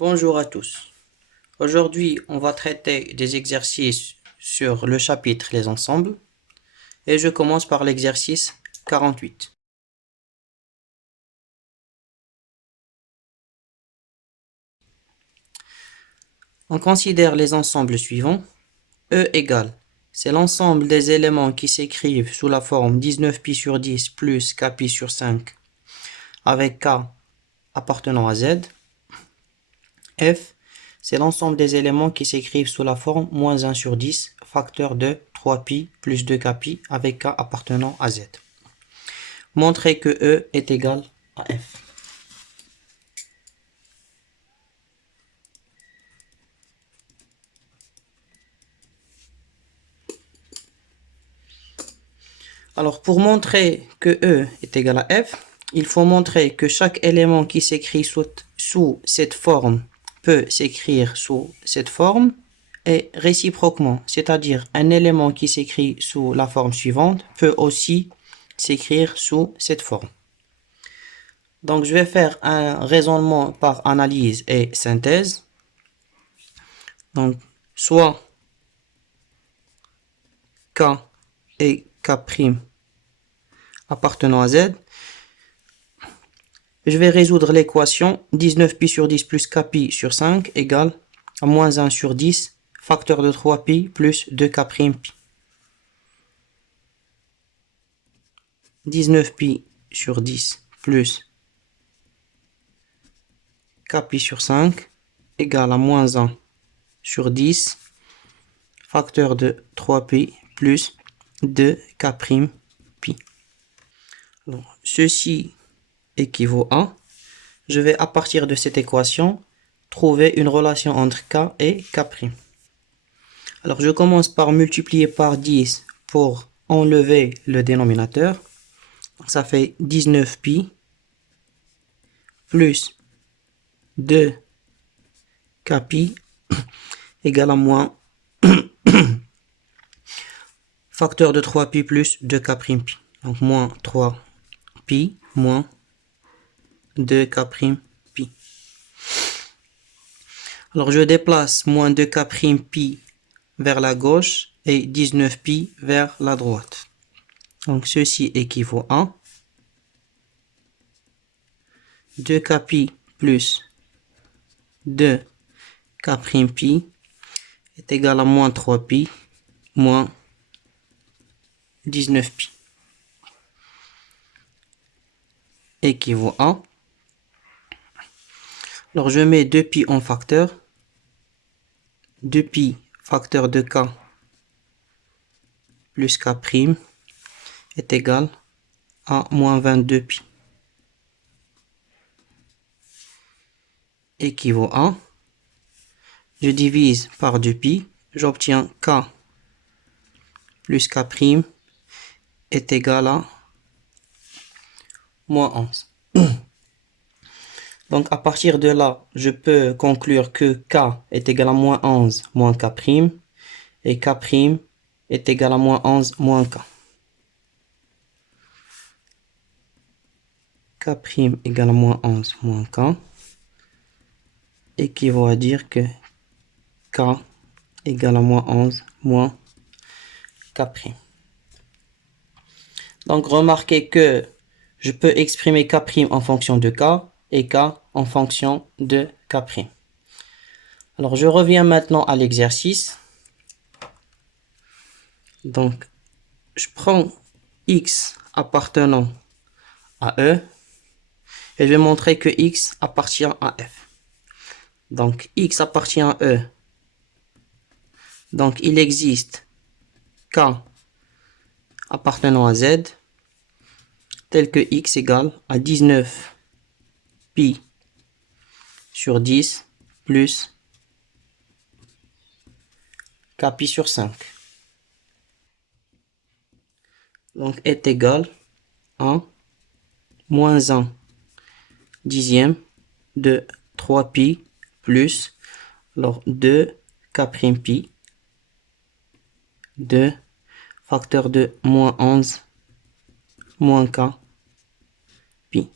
Bonjour à tous. Aujourd'hui, on va traiter des exercices sur le chapitre Les ensembles et je commence par l'exercice 48. On considère les ensembles suivants. E égale, c'est l'ensemble des éléments qui s'écrivent sous la forme 19pi sur 10 plus kpi sur 5 avec k appartenant à z. F, c'est l'ensemble des éléments qui s'écrivent sous la forme moins 1 sur 10 facteur de 3pi plus 2kpi avec k appartenant à z. Montrer que E est égal à F. Alors, pour montrer que E est égal à F, il faut montrer que chaque élément qui s'écrit sous cette forme peut s'écrire sous cette forme et réciproquement, c'est-à-dire un élément qui s'écrit sous la forme suivante peut aussi s'écrire sous cette forme. Donc, je vais faire un raisonnement par analyse et synthèse. Donc, soit K et K' appartenant à Z, je vais résoudre l'équation 19pi sur 10 plus kpi sur 5 égale à moins 1 sur 10 facteur de 3pi plus 2k'. 19pi sur 10 plus kpi sur 5 égale à moins 1 sur 10 facteur de 3pi plus 2k'. Alors, ceci équivaut à, je vais à partir de cette équation trouver une relation entre k et k'. Alors je commence par multiplier par 10 pour enlever le dénominateur. Ça fait 19pi plus 2kpi égale à moins facteur de 3pi plus 2k'. Donc moins 3pi moins 2k'. Alors je déplace moins 2k' vers la gauche et 19pi vers la droite. Donc ceci équivaut à 2kpi plus 2k'pi est égal à moins 3pi moins 19pi. Équivaut à, alors je mets 2pi en facteur, 2pi facteur de k plus k' est égal à moins 22pi. Équivaut à, je divise par 2pi, j'obtiens k plus k' est égal à moins 11. Donc à partir de là, je peux conclure que k est égal à moins 11 moins k' et k' est égal à moins 11 moins k. K' égale à moins 11 moins k équivaut à dire que k égale à moins 11 moins k'. Donc remarquez que je peux exprimer k' en fonction de k et k en fonction de k'. Alors je reviens maintenant à l'exercice. Donc je prends x appartenant à E et je vais montrer que x appartient à F. Donc x appartient à E. Donc il existe k appartenant à Z tel que x égale à 19 pi sur 10 plus kpi sur 5. Donc est égal à moins 1 dixième de 3pi plus alors 2 k'pi de facteur de moins 11 moins k pi.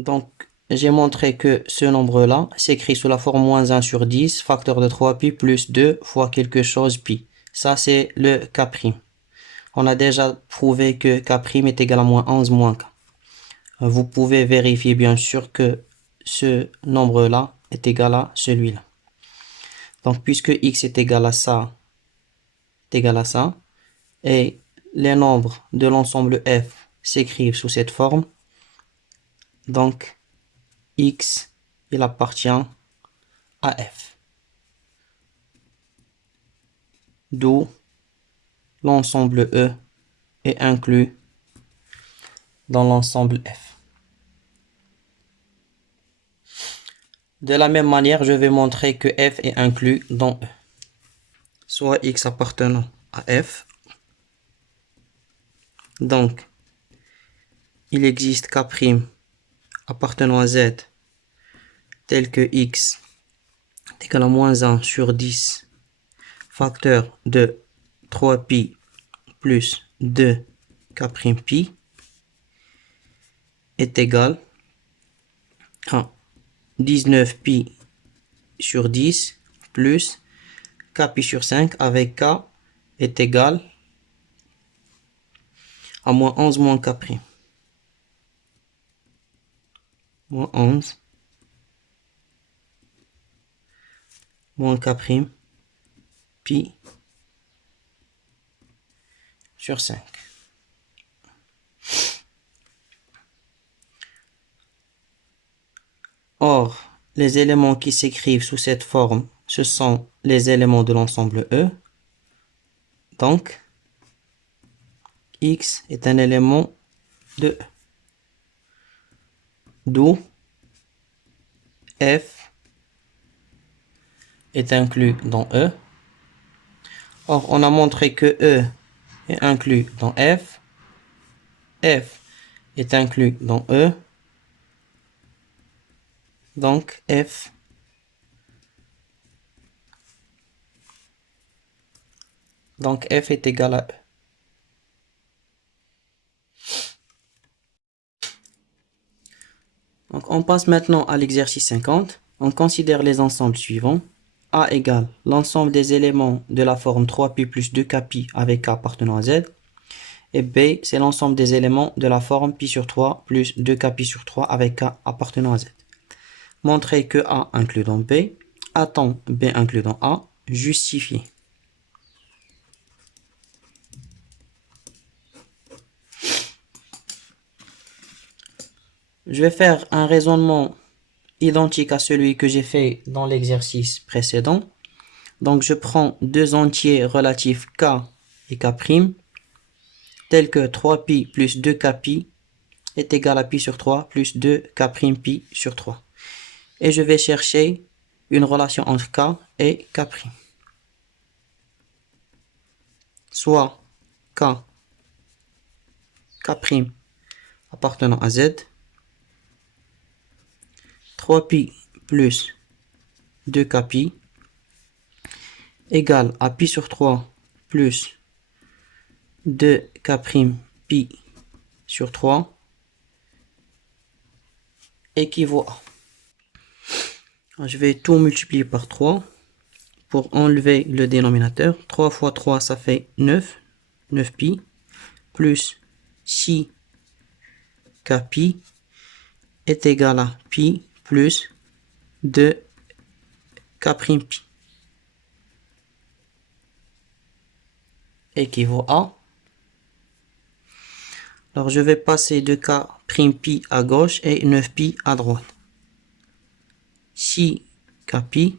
Donc, j'ai montré que ce nombre-là s'écrit sous la forme moins 1 sur 10, facteur de 3pi plus 2 fois quelque chose pi. Ça, c'est le K'. On a déjà prouvé que K' est égal à moins 11 moins K. Vous pouvez vérifier bien sûr que ce nombre-là est égal à celui-là. Donc, puisque x est égal à ça, est égal à ça, et les nombres de l'ensemble f s'écrivent sous cette forme, donc x, il appartient à f. D'où l'ensemble E est inclus dans l'ensemble F. De la même manière, je vais montrer que F est inclus dans E. Soit X appartenant à F. Donc, il existe K' appartenant à Z tel que X est égal à moins 1 sur 10 facteur de 3pi plus 2K''pi est égal à 19pi sur 10 plus K'pi sur 5 avec K est égal à moins 11 moins K'. Moins 11 moins K' pi sur 5. Or, les éléments qui s'écrivent sous cette forme, ce sont les éléments de l'ensemble E. Donc, X est un élément de E. D'où F est inclus dans E. Or, on a montré que E est inclus dans F. F est inclus dans E. Donc, F est égal à E. Donc, on passe maintenant à l'exercice 50. On considère les ensembles suivants. A égale l'ensemble des éléments de la forme 3pi plus 2kpi avec K appartenant à Z. Et B, c'est l'ensemble des éléments de la forme pi sur 3 plus 2kpi sur 3 avec K appartenant à Z. Montrer que A inclus dans B. Attend B inclus dans A. Justifier. Je vais faire un raisonnement identique à celui que j'ai fait dans l'exercice précédent. Donc je prends deux entiers relatifs K et K', tels que 3pi plus 2kpi est égal à pi sur 3 plus 2K''pi sur 3. Et je vais chercher une relation entre K et K'. Soit K appartenant à Z, 3pi plus 2kpi égale à pi sur 3 plus 2K''pi sur 3 équivaut à... Je vais tout multiplier par 3 pour enlever le dénominateur. 3 fois 3, ça fait 9. 9pi plus 6 kpi est égal à pi plus 2 K''pi équivaut à... Alors je vais passer 2 K''pi à gauche et 9pi à droite. 6 kpi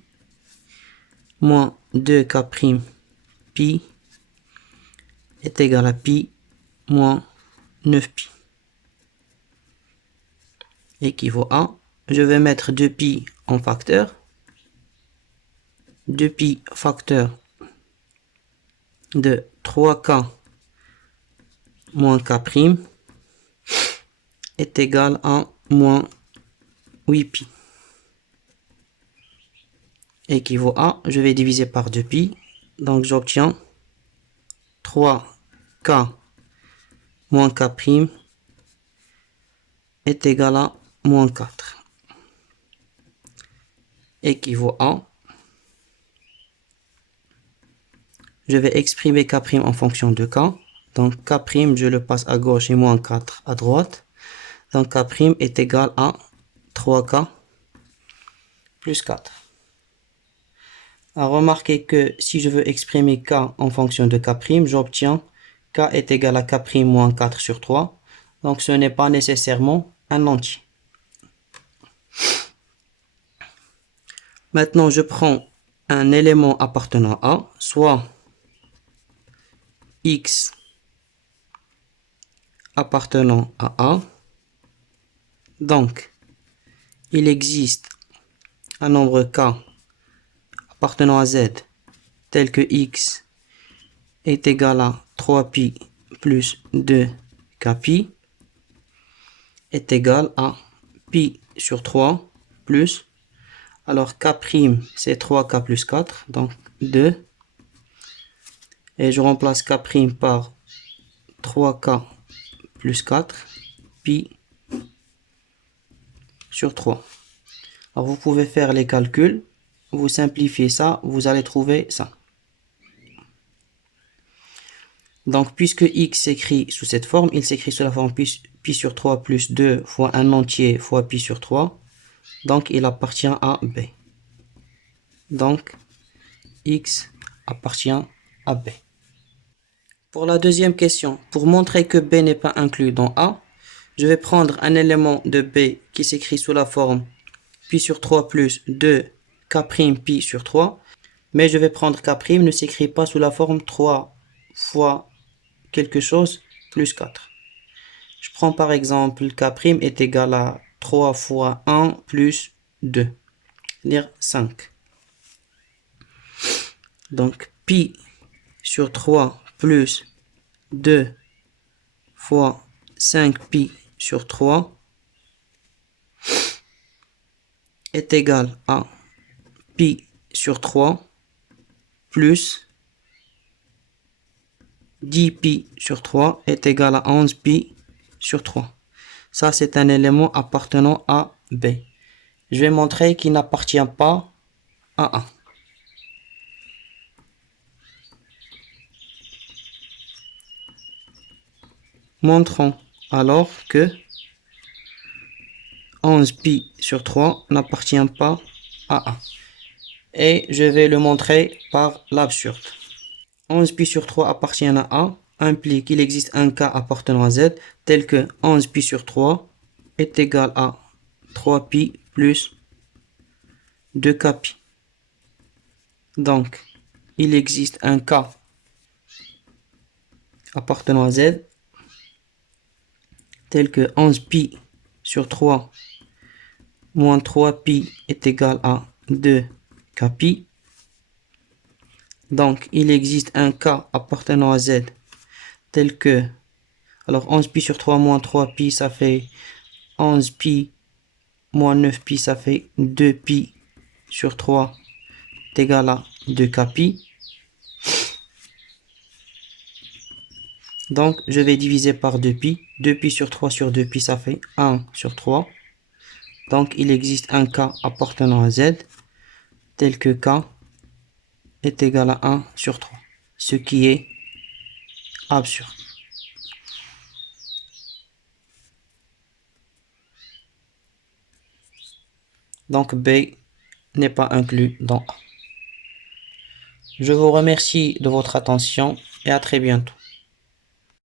moins 2 K''pi est égal à pi moins 9pi équivaut à... Je vais mettre 2pi en facteur. 2pi facteur de 3K moins K' est égal à moins 8pi. Équivaut à, je vais diviser par 2pi, donc j'obtiens 3K moins K' est égal à moins 4 équivaut à, je vais exprimer K' en fonction de K. Donc K', je le passe à gauche et moins 4 à droite. Donc K' est égal à 3K plus 4. À remarquer que si je veux exprimer K en fonction de K', j'obtiens K est égal à K' moins 4 sur 3. Donc ce n'est pas nécessairement un entier. Maintenant, je prends un élément appartenant à, soit X appartenant à A. Donc, il existe un nombre K appartenant à Z tel que X est égal à 3pi plus 2kpi est égal à pi sur 3 plus, alors K' c'est 3K plus 4, donc 2. Et je remplace K' par 3K plus 4, pi sur 3. Alors vous pouvez faire les calculs, vous simplifiez ça, vous allez trouver ça. Donc puisque x s'écrit sous cette forme, il s'écrit sous la forme pi sur 3 plus 2 fois un entier fois pi sur 3. Donc il appartient à B. Donc x appartient à B. Pour la deuxième question, pour montrer que B n'est pas inclus dans A, je vais prendre un élément de B qui s'écrit sous la forme pi sur 3 plus 2k' pi sur 3. Mais je vais prendre K' ne s'écrit pas sous la forme 3 fois quelque chose plus 4. Je prends par exemple K' est égal à 3 fois 1 plus 2, c'est-à-dire 5. Donc pi sur 3 plus 2 fois 5pi sur 3 est égal à pi sur 3 plus 10pi sur 3 est égal à 11pi sur 3. Ça, c'est un élément appartenant à B. Je vais montrer qu'il n'appartient pas à A. Montrons alors que 11pi sur 3 n'appartient pas à A. Et je vais le montrer par l'absurde. 11pi sur 3 appartient à A implique qu'il existe un K appartenant à Z tel que 11pi sur 3 est égal à 3pi plus 2kpi. Donc, il existe un K appartenant à Z tel que 11pi sur 3 moins 3pi est égal à 2kpi. Donc, il existe un K appartenant à Z tel que, alors 11pi sur 3 moins 3pi, ça fait 11pi moins 9pi, ça fait 2pi sur 3 est égal à 2kpi. Donc, je vais diviser par 2pi. 2pi sur 3 sur 2pi, ça fait 1 sur 3. Donc, il existe un K appartenant à Z tel que K est égal à 1 sur 3. Ce qui est absurde. Donc, B n'est pas inclus dans A. Je vous remercie de votre attention et à très bientôt.